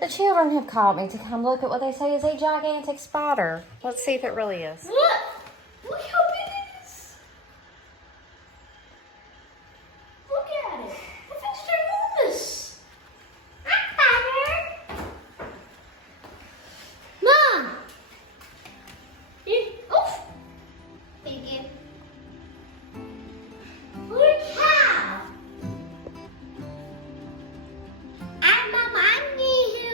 The children have called me to come look at what they say is a gigantic spider. Let's see if it really is. Look! Look how big it is! Look at it! That thing's ginormous! Mom! Oof! Thank you. Look how! Mom, I need you.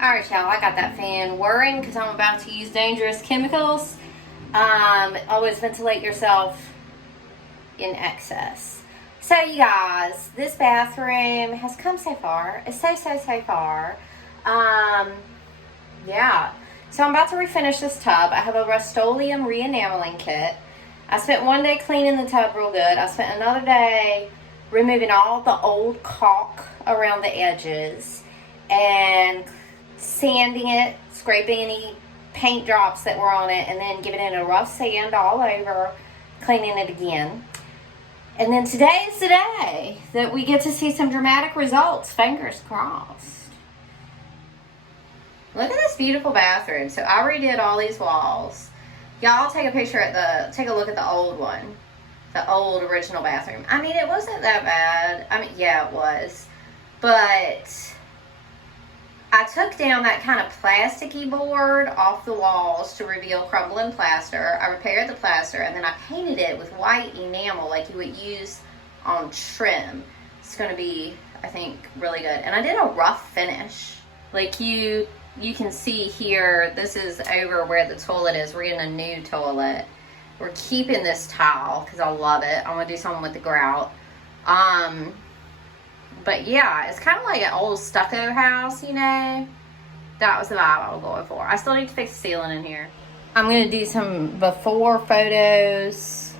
Alright, y'all, I got that fan whirring because I'm about to use dangerous chemicals. Always ventilate yourself in excess. So, you guys, this bathroom has come so far. It's so far. Yeah. So, I'm about to refinish this tub. I have a Rust-Oleum re-enameling kit. I spent one day cleaning the tub real good. I spent another day removing all the old caulk around the edges and sanding it, scraping any paint drops that were on it, and then giving it a rough sand all over, cleaning it again. And then today is the day that we get to see some dramatic results. Fingers crossed. Look at this beautiful bathroom. So I redid all these walls. Y'all take a look at the old one. The old original bathroom. I mean, it wasn't that bad. I mean, yeah, it was. But I took down that kind of plasticky board off the walls to reveal crumbling plaster. I repaired the plaster, and then I painted it with white enamel like you would use on trim. It's going to be, I think, really good. And I did a rough finish. Like you can see here, this is over where the toilet is. We're getting a new toilet. We're keeping this tile because I love it. I want to do something with the grout. But yeah, it's kind of like an old stucco house, you know. That was the vibe I was going for. I still need to fix the ceiling in here. I'm going to do some before photos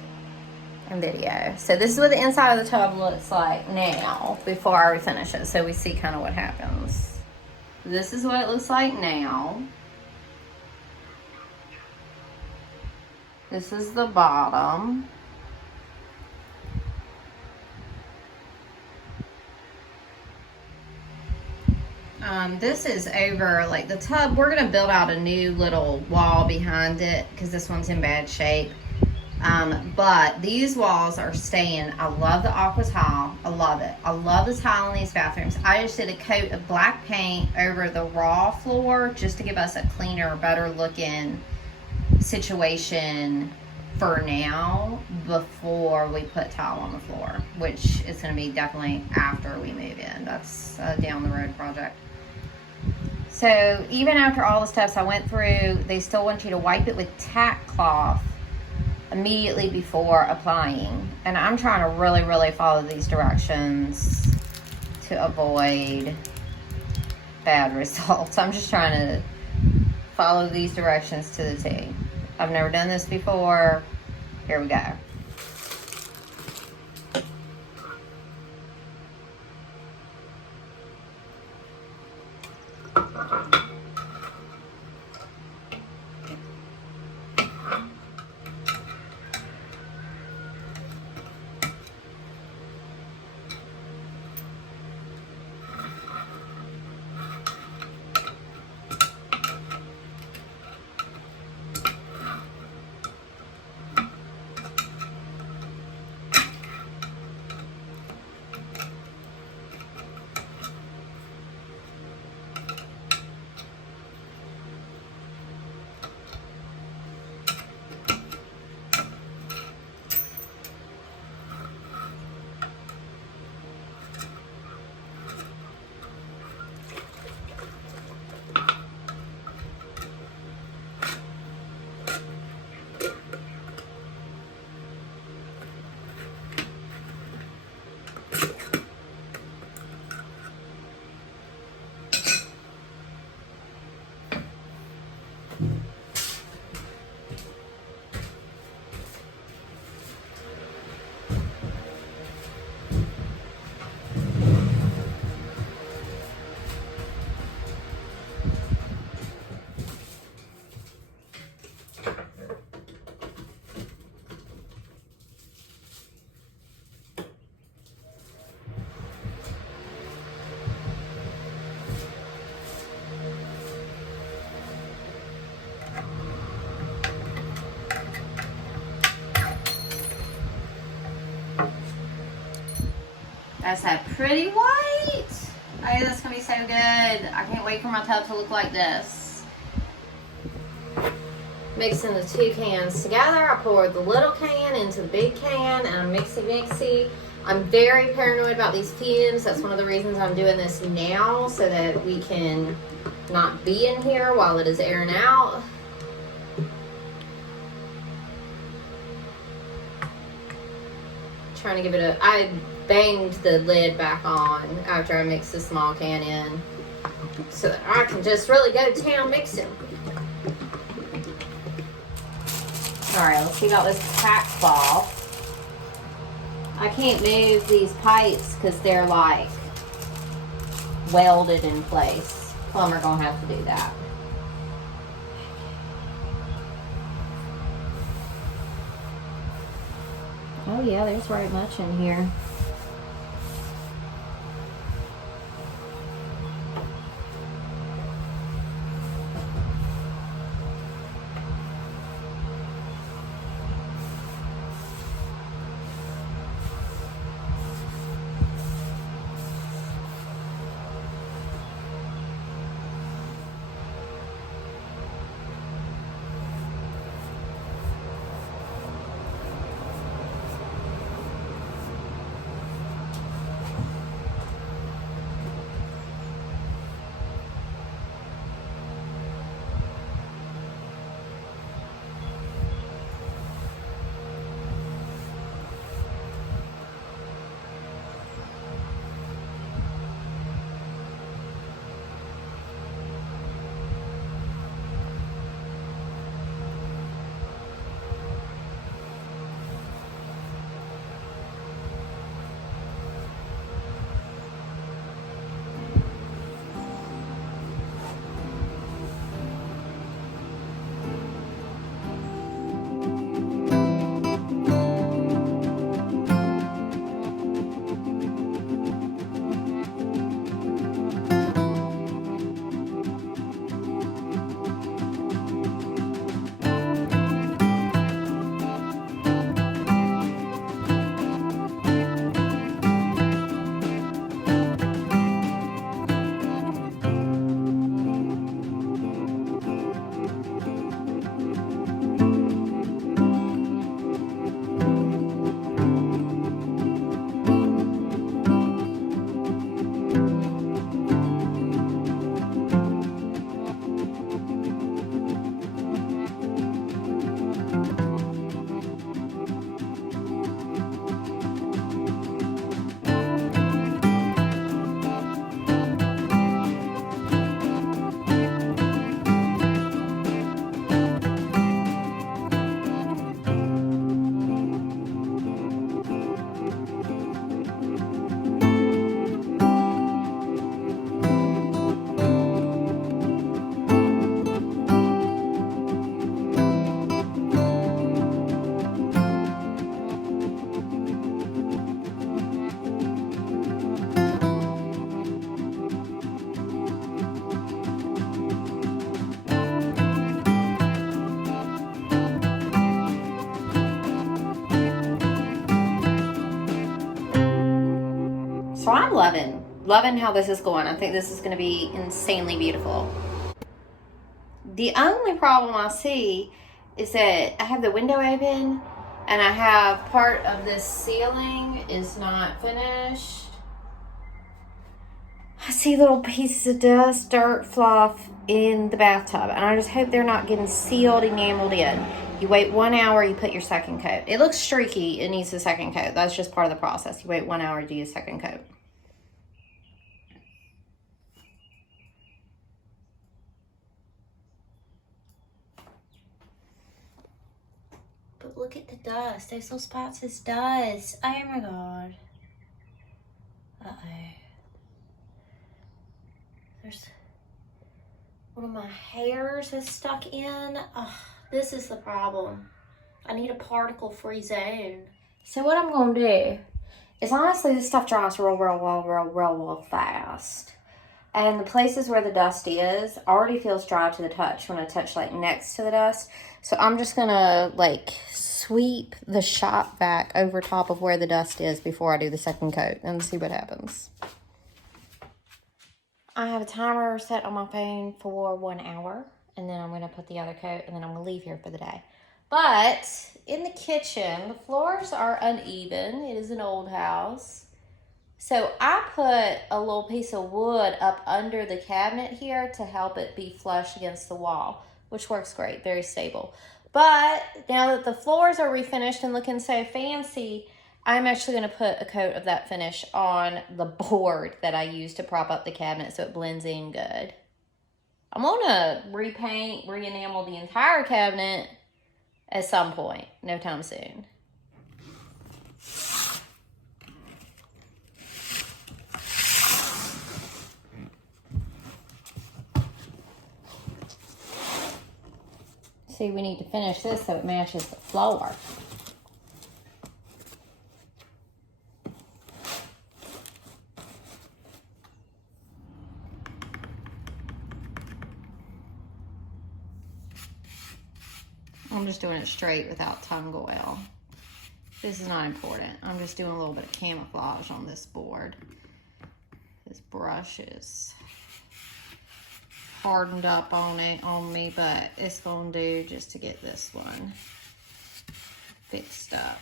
and video. So this is what the inside of the tub looks like now before I refinish it. So we see kind of what happens. This is what it looks like now. This is the bottom. This is over, like the tub, we're going to build out a new little wall behind it because this one's in bad shape. But these walls are staying. I love the aqua tile. I love it. I love the tile in these bathrooms. I just did a coat of black paint over the raw floor just to give us a cleaner, better looking situation for now before we put tile on the floor, which is going to be definitely after we move in. That's a down the road project. So even after all the steps I went through, they still want you to wipe it with tack cloth immediately before applying. And I'm trying to really follow these directions to avoid bad results. I'm just trying to follow these directions to the T. I've never done this before. Here we go. That's that pretty white. Oh, that's gonna be so good. I can't wait for my tub to look like this. Mixing the two cans together. I poured the little can into the big can and I'm mixy. I'm very paranoid about these fumes. That's one of the reasons I'm doing this now, so that we can not be in here while it is airing out. Trying to give it a, I banged the lid back on after I mixed the small can in, so that I can just really go to town mixing. Alright, let's see about this pack cloth. I can't move these pipes because they're like welded in place. Plumber gonna have to do that. Oh yeah, there's right much in here. So I'm loving how this is going. I think this is going to be insanely beautiful. The only problem I see is that I have the window open and I have part of this ceiling is not finished. I see little pieces of dust, dirt, fluff in the bathtub, and I just hope they're not getting sealed, enameled in. You wait 1 hour, you put your second coat. It looks streaky, it needs a second coat. That's just part of the process. You wait 1 hour, do your second coat. But look at the dust. Those little spots is dust. Oh my god. Uh-oh. There's one of my hairs is stuck in. Oh, this is the problem. I need a particle-free zone. So what I'm going to do is, honestly, this stuff dries real fast. And the places where the dust is already feels dry to the touch when I touch like next to the dust. So I'm just gonna like sweep the shop vac over top of where the dust is before I do the second coat and see what happens. I have a timer set on my phone for 1 hour, and then I'm gonna put the other coat, and then I'm gonna leave here for the day. But in the kitchen, the floors are uneven. It is an old house. So I put a little piece of wood up under the cabinet here to help it be flush against the wall, which works great, very stable. But now that the floors are refinished and looking so fancy, I'm actually going to put a coat of that finish on the board that I use to prop up the cabinet so it blends in good. I'm going to repaint, re-enamel the entire cabinet at some point, no time soon. See, we need to finish this so it matches the floor. I'm just doing it straight without tung oil. This is not important. I'm just doing a little bit of camouflage on this board. This brush is hardened up on me, but it's gonna do just to get this one fixed up.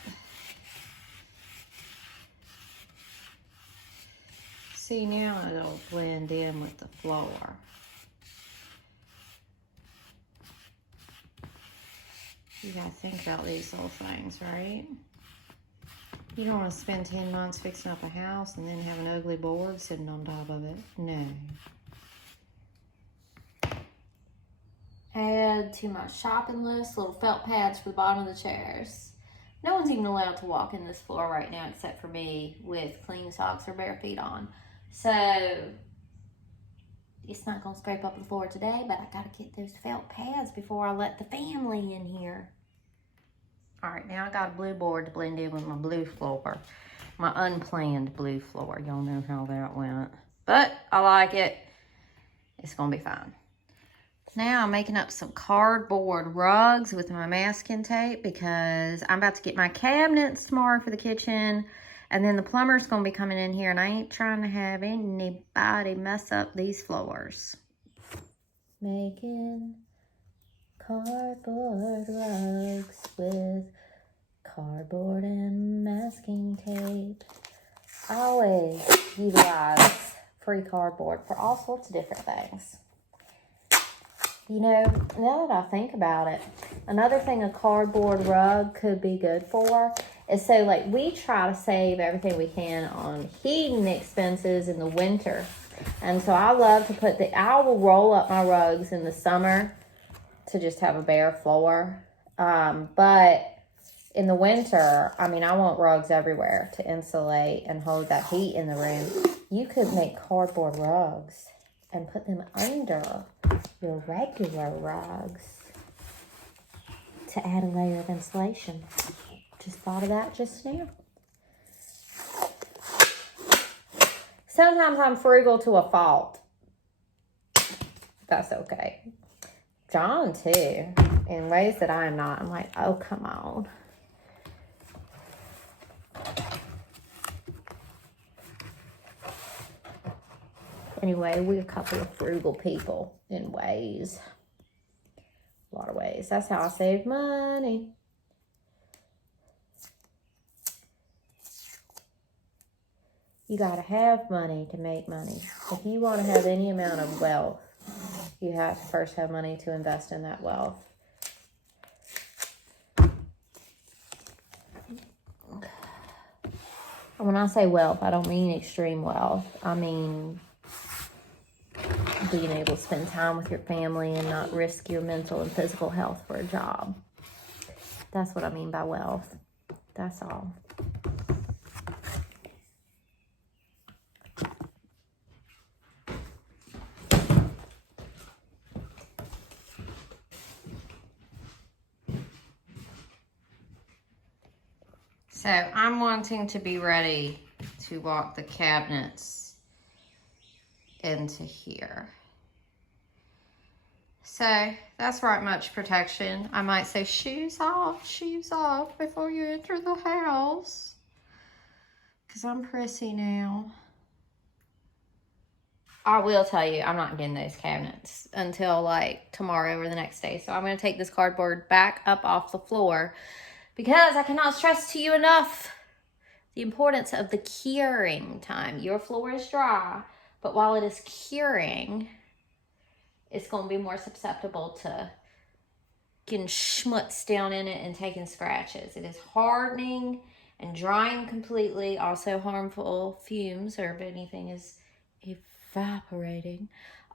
See, now it'll blend in with the floor. You gotta think about these little things, right? You don't want to spend 10 months fixing up a house and then have an ugly board sitting on top of it. No. Add to my shopping list little felt pads for the bottom of the chairs. No one's even allowed to walk in this floor right now except for me with clean socks or bare feet on. So it's not gonna scrape up the floor today, but I gotta get those felt pads before I let the family in here. All right, now I got a blue board to blend in with my blue floor. My unplanned blue floor. Y'all know how that went. But I like it. It's gonna be fine. Now I'm making up some cardboard rugs with my masking tape because I'm about to get my cabinets tomorrow for the kitchen. And then the plumber's gonna be coming in here and I ain't trying to have anybody mess up these floors. Making cardboard rugs with cardboard and masking tape. I always utilize free cardboard for all sorts of different things. You know, now that I think about it, another thing a cardboard rug could be good for is so like we try to save everything we can on heating expenses in the winter. And so I love to I will roll up my rugs in the summer to just have a bare floor. But in the winter, I mean, I want rugs everywhere to insulate and hold that heat in the room. You could make cardboard rugs and put them under your regular rugs to add a layer of insulation. Just thought of that just now. Sometimes I'm frugal to a fault. That's okay. John, too, in ways that I am not. I'm like, oh, come on. Anyway, we're a couple of frugal people in ways. A lot of ways. That's how I save money. You gotta have money to make money. If you want to have any amount of wealth, you have to first have money to invest in that wealth. When I say wealth, I don't mean extreme wealth. I mean being able to spend time with your family and not risk your mental and physical health for a job. That's what I mean by wealth. That's all. So I'm wanting to be ready to walk the cabinets into here. So that's right much protection. I might say shoes off before you enter the house. Because I'm prissy now. I will tell you, I'm not getting those cabinets until like tomorrow or the next day. So I'm going to take this cardboard back up off the floor because I cannot stress to you enough the importance of the curing time. Your floor is dry, but while it is curing, it's going to be more susceptible to getting schmutz down in it and taking scratches. It is hardening and drying completely. Also harmful fumes or if anything is evaporating.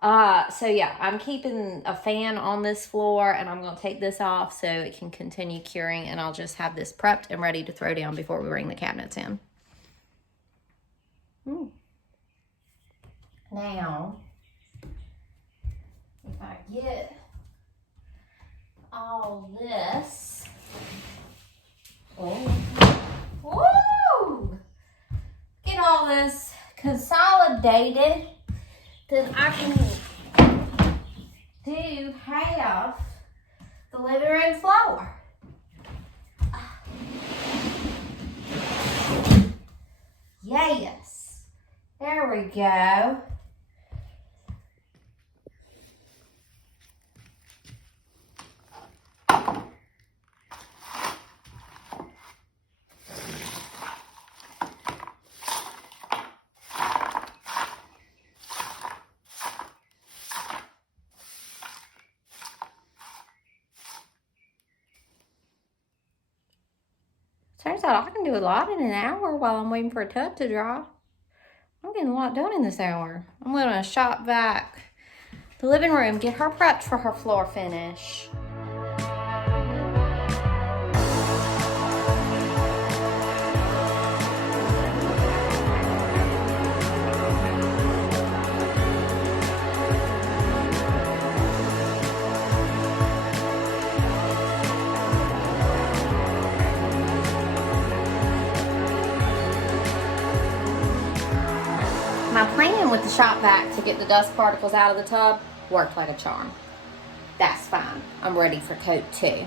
So yeah, I'm keeping a fan on this floor and I'm going to take this off so it can continue curing, and I'll just have this prepped and ready to throw down before we bring the cabinets in. Now, if I get all this, get all this consolidated, then I can do half the living room floor. Yes, there we go. Turns out I can do a lot in an hour while I'm waiting for a tub to dry. I'm getting a lot done in this hour. I'm going to shop vac the living room, get her prepped for her floor finish. My plan with the shop vac to get the dust particles out of the tub worked like a charm. That's fine. I'm ready for coat 2.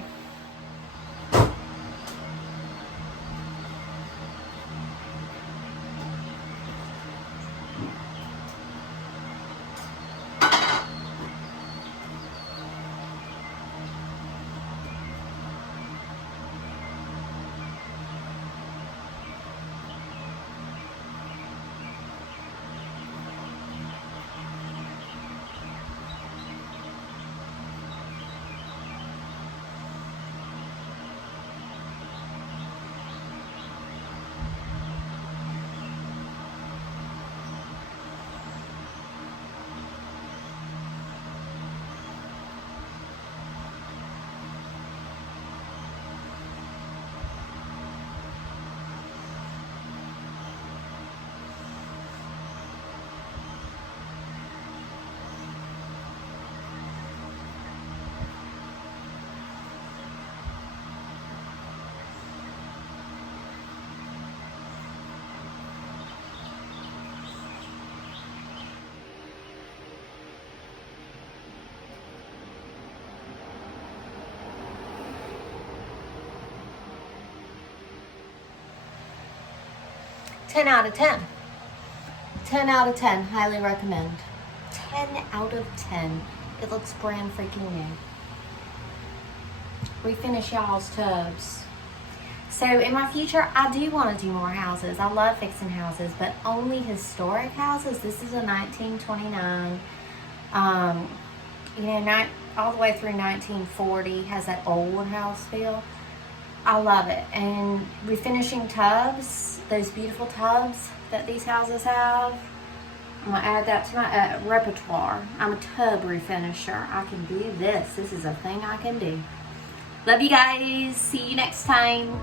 Ten out of 10. 10 out of 10. Highly recommend. 10 out of 10. It looks brand freaking new. Refinish y'all's tubs. So in my future, I do want to do more houses. I love fixing houses, but only historic houses. This is a 1929. All the way through 1940. Has that old house feel. I love it. And refinishing tubs, those beautiful tubs that these houses have, I'm going to add that to my repertoire. I'm a tub refinisher. I can do this. This is a thing I can do. Love you guys. See you next time.